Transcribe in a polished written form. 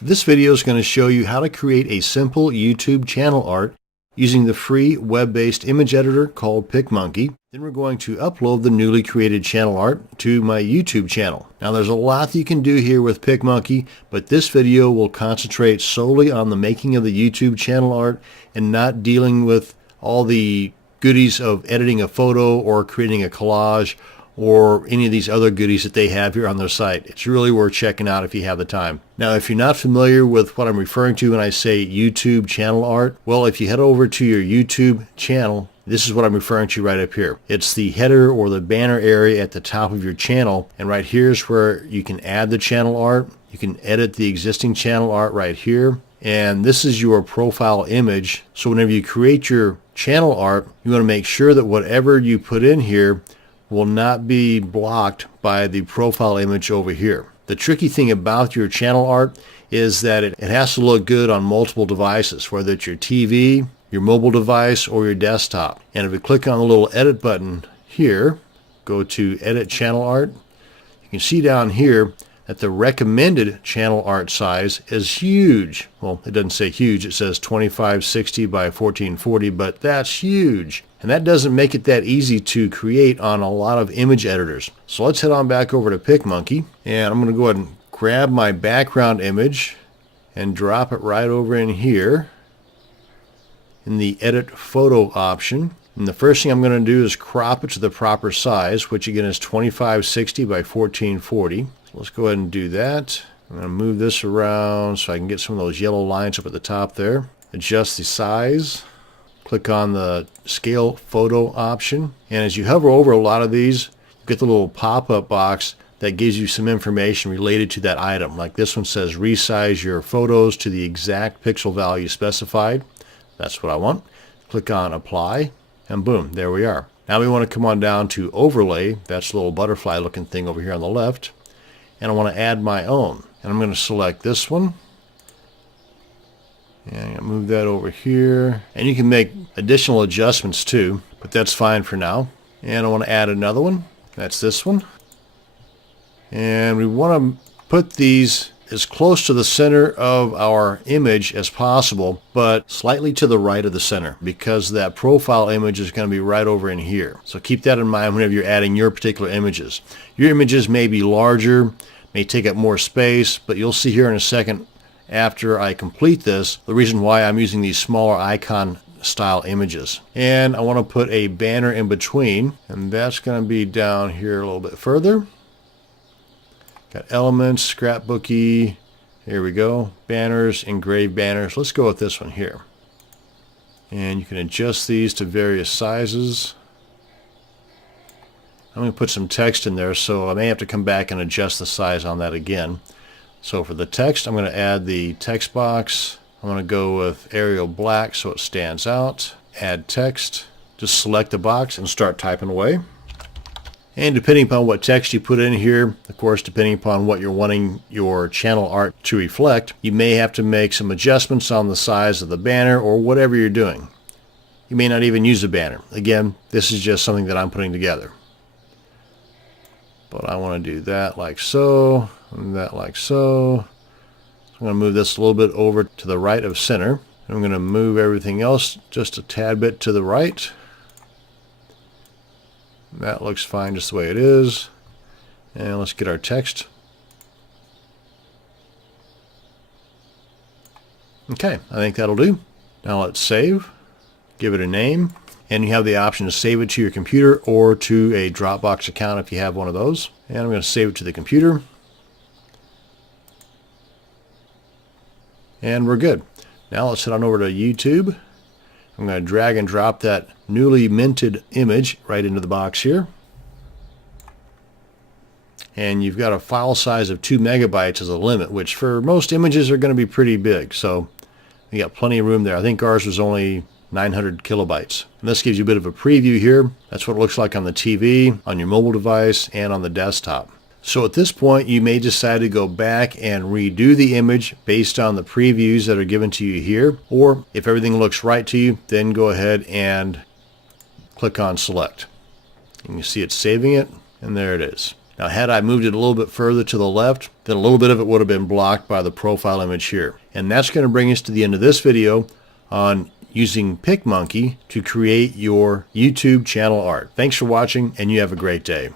This video is going to show you how to create a simple YouTube channel art using the free web-based image editor called PicMonkey. Then we're going to upload the newly created channel art to my YouTube channel. Now there's a lot that you can do here with PicMonkey, but this video will concentrate solely on the making of the YouTube channel art and not dealing with all the goodies of editing a photo or creating a collage or any of these other goodies that they have here on their site. It's really worth checking out if you have the time. Now, if you're not familiar with what I'm referring to when I say YouTube channel art, well, if you head over to your YouTube channel, this is what I'm referring to right up here. It's the header or the banner area at the top of your channel, and right here is where you can add the channel art. You can edit the existing channel art right here, and this is your profile image. So whenever you create your channel art, you want to make sure that whatever you put in here will not be blocked by the profile image over here. The tricky thing about your channel art is that it has to look good on multiple devices, whether it's your TV, your mobile device, or your desktop. And if you click on the little edit button here, go to edit channel art, you can see down here that the recommended channel art size is huge. Well, it doesn't say huge, it says 2560 by 1440, but that's huge. And that doesn't make it that easy to create on a lot of image editors. So let's head on back over to PicMonkey, and I'm going to go ahead and grab my background image and drop it right over in here in the edit photo option. And the first thing I'm going to do is crop it to the proper size, which again is 2560 by 1440. So let's go ahead and do that. I'm going to move this around so I can get some of those yellow lines up at the top there. Adjust the size. Click on the scale photo option. And as you hover over a lot of these, you get the little pop-up box that gives you some information related to that item. Like this one says resize your photos to the exact pixel value specified. That's what I want. Click on apply, and boom, there we are. Now we want to come on down to overlay. That's the little butterfly looking thing over here on the left. And I want to add my own. And I'm going to select this one. And I'm going to move that over here. And you can make additional adjustments too, but that's fine for now. And I want to add another one. That's this one. And we want to put these as close to the center of our image as possible, but slightly to the right of the center, because that profile image is going to be right over in here. So keep that in mind whenever you're adding your particular images. Your images may be larger, may take up more space, but you'll see here in a second after I complete this the reason why I'm using these smaller icon style images. And I want to put a banner in between, and that's going to be down here a little bit further. Got elements, scrapbooky, here we go, banners, engraved banners. Let's go with this one here. And you can adjust these to various sizes. I'm going to put some text in there, so I may have to come back and adjust the size on that again. So for the text, I'm going to add the text box. I'm going to go with Arial Black so it stands out. Add text. Just select the box and start typing away. And depending upon what text you put in here, of course, depending upon what you're wanting your channel art to reflect, you may have to make some adjustments on the size of the banner or whatever you're doing. You may not even use a banner. Again, this is just something that I'm putting together. But I want to do that like so, and that like so. I'm going to move this a little bit over to the right of center. I'm going to move everything else just a tad bit to the right. That looks fine just the way it is. And let's get our text. Okay, I think that'll do. Now let's save. Give it a name. And you have the option to save it to your computer or to a Dropbox account if you have one of those. And I'm going to save it to the computer. And we're good. Now let's head on over to YouTube. I'm going to drag and drop that newly minted image right into the box here. And you've got a file size of 2 megabytes as a limit, which for most images are going to be pretty big. So you got plenty of room there. I think ours was only 900 kilobytes. And this gives you a bit of a preview here. That's what it looks like on the TV, on your mobile device, and on the desktop. So at this point, you may decide to go back and redo the image based on the previews that are given to you here. Or if everything looks right to you, then go ahead and click on select. And you see it's saving it, and there it is. Now, had I moved it a little bit further to the left, then a little bit of it would have been blocked by the profile image here. And that's going to bring us to the end of this video on using PicMonkey to create your YouTube channel art. Thanks for watching, and you have a great day.